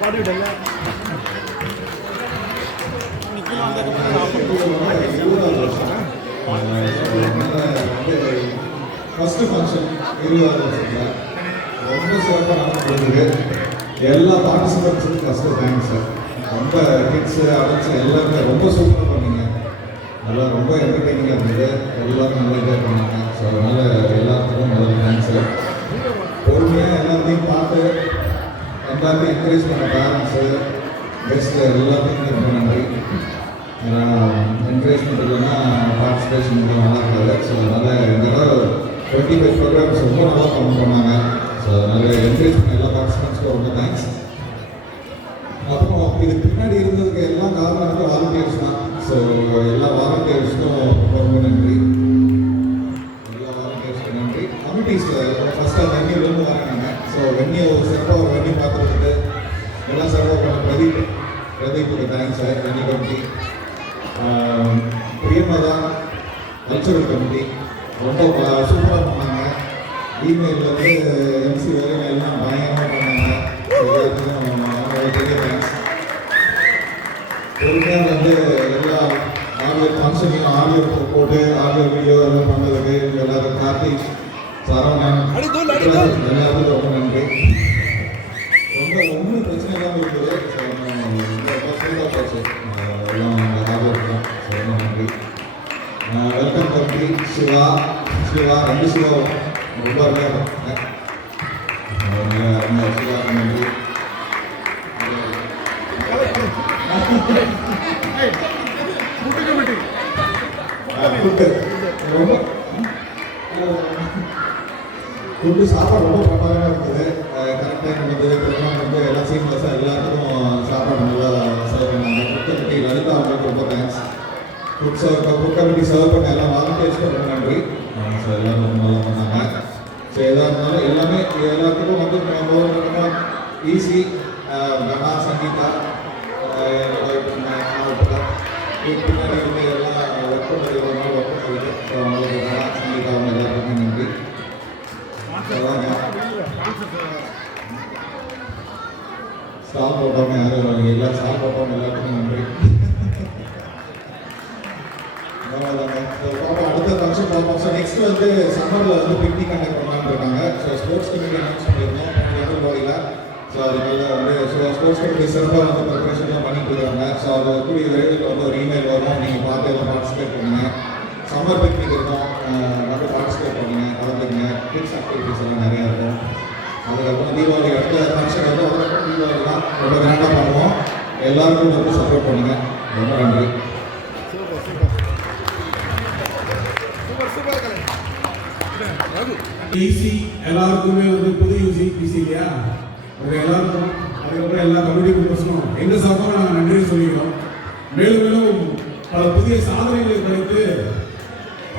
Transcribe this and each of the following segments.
பாடிவிடல first function 20வது வருஷத்துல ரொம்ப சிறப்பாக நடந்துருக்கு. எல்லா பார்ட்டிசிபென்ட்ஸுக்கும் ஃபஸ்ட்டு தேங்க்ஸ் சார். ரொம்ப கிட்ஸ் அடல்ட்ஸ் எல்லாருமே ரொம்ப சூப்பராக பண்ணீங்க. எல்லாம் ரொம்ப என்டர்டெய்னிங்காக இருந்தது. எல்லாரும் நல்லா என்ஜாய் பண்ணாங்க. ஸோ அதனால் எல்லாத்துக்கும் முதல்ல தேங்க்ஸ் சார். பொறுமையாக எல்லாத்தையும் பார்த்து எல்லாத்தையும் என்கரேஜ் பண்ண பேரண்ட்ஸு கெஸ்ட் எல்லாத்துக்கும் ரொம்ப நன்றி. ஏன்னா என்கரேஜ்மெண்ட் இல்லைன்னா பார்ட்டிசிபேஷன் நல்லா இருக்காது. ஸோ அதனால் இந்த தடவை 25 ப்ரோக்ராம்ஸ் ரொம்ப நல்லா பண்ணாங்க. ஸோ அதனால் என்கரேஜ் பண்ண எல்லா பார்ட்டிசிபென்ட்ஸ்க்கும் ரொம்ப தேங்க்ஸ். அப்புறம் இதுக்கு பின்னாடி இருந்ததுக்கு எல்லாம் காரணம் வந்து வாலண்டியர்ஸ் தான். ஸோ எல்லா வாலண்டியர்ஸ்க்கும் ரொம்ப நன்றி. எல்லா வாலண்டியர்ஸ்க்கும் நன்றி. கமிட்டிஸ் ஃபஸ்ட்டு அந்த வென்யூலேருந்து வராங்க. ஸோ வென்யூ சிறப்பாக ஒரு வென்யூ பார்த்துட்டு எல்லாம் சிறப்பாக பண்ண பிரதீப்புக்கு thanks. Venue committee, Priyamatha cultural committee ரொம்ப சூப்பராக பண்ணாங்க. இமெயில் வந்து எம்சி வரையும் எல்லாம் பயங்கரமாக பண்ணாங்க. பொறுமையாக வந்து எல்லா ஆடியோ ஃபங்க்ஷனையும் ஆடியோ போட்டு ஆடியோ வீடியோ எல்லாம் பண்ணதுக்கு எல்லாரும் கார்த்திக், சரவணன் எல்லாத்துக்கும் ரொம்ப நன்றி. ரொம்ப ஒன்றும் பிரச்சனை இல்லாமல் இருக்குது. ஸ்மூத்தாக போச்சு எல்லாம் ஆடியோ தான். ரொம்ப நன்றி. வெல்கம் கமிட்டி சிவா 2 சிவா ரொம்ப அருமையாக பண்ணாங்க. சிவா நன்றி. ஃபுட்டு சாப்பாடு ரொம்ப பிரமாதமாக இருக்குது. கரெக்ட் டைம் வந்தது, ப்ரோக்ராம் வந்து எல்லாம் சீம்லெஸ்ஸாக எல்லாத்துக்கும் சாப்பாடு நல்லா சர்வ் பண்ணாங்க. ஃபுட் கமிட்டி லலிதா அவங்களுக்கு ரொம்ப தேங்க்ஸ். ஃபுட் கமிட்டி சர்வ் பண்ண எல்லாம் வாலண்டியர்ஸ்க்கும் ரொம்ப நன்றி. ஸோ எல்லோரும் ரொம்ப நல்லா பண்ணாங்க. ஸோ எதாக இருந்தாலும் எல்லாமே எல்லாத்துக்கும் வந்து முதல்ல ஈஸி கண்ணா சங்கீதா பின்னாடி வந்து எல்லாம் ஒர்க் பண்ணது ஒரு நாள் ஒர்க் பண்ணுறது. ஸோ அவங்களுக்கு கண்ணா சங்கீதா அவங்க எல்லாருக்குமே நன்றி. ஸ்டால் போட்டவங்க யாரும் எல்லா ஸ்டால் போட்டவங்க எல்லாத்துக்கும் நன்றி. அடுத்த ஃபங்க்ஷன் பார்ப்போம். ஸோ நெக்ஸ்ட் வந்து சம்மரில் வந்து பிக்னிக் கண்டக்ட் பண்ணலான்னு இருக்காங்க. ஸோ ஸ்போர்ட்ஸ் கமிட்டி அனௌன்ஸ் பண்ணியிருந்தோம் எதிர்பார்க்கல. ஸோ அதுக்காக வந்து ஸ்போர்ட்ஸ் கமிட்டி சிறப்பாக வந்து ப்ரிப்பரேஷன்லாம் பண்ணிட்டு இருக்காங்க. ஸோ அது கூடிய விரைவில் வந்து ஒரு இமெயில் வரும். நீங்கள் பார்த்து எல்லாம் பார்ட்டிசிபேட் பண்ணுங்கள். சம்மர் பிக்னிக் இருக்கும், வந்து பார்ட்டிசிபேட் பண்ணுங்கள், கலந்துக்குங்க. கிட்ஸ் ஆக்டிவிட்டிஸ் எல்லாம் நிறையா இருக்கும். அதுக்கப்புறம் தீபாவளி அடுத்த ஃபங்க்ஷன் வந்து அதுக்கப்புறம் தீபாவளி தான் ரொம்ப கிராண்டாக பண்ணுவோம். எல்லாருக்கும் வந்து சப்போர்ட் பண்ணுங்கள். ரொம்ப நன்றி. ஈசி எல்லாருக்குமே வந்து புது யூசி பிசி இல்லையா, அது எல்லாருக்கும் அதுக்கப்புறம் எல்லா கமிட்டி மெம்பர்ஸும் எங்கள் சார்பாக நாங்கள் நன்றி சொல்லிக்கிறோம். மேலும் மேலும் பல புதிய சாதனைகளை படைத்து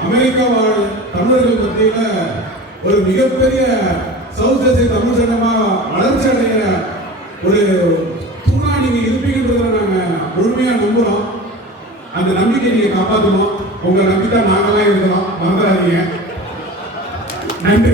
அமெரிக்கா வாழ் தமிழர்கள் மத்தியில் ஒரு மிகப்பெரிய சவுத் ஏசிய தமிழ் சங்கமாக வளர்ச்சி அடைய ஒரு தூணா நீங்கள் இருப்பீங்கன்றதை நாங்கள் முழுமையாக நம்புகிறோம். அந்த நம்பிக்கை நீங்கள் காப்பாற்றணும். உங்கள் நம்பிக்கை நாங்களாம் இருக்கிறோம், மறந்துடாதீங்க. நன்றி.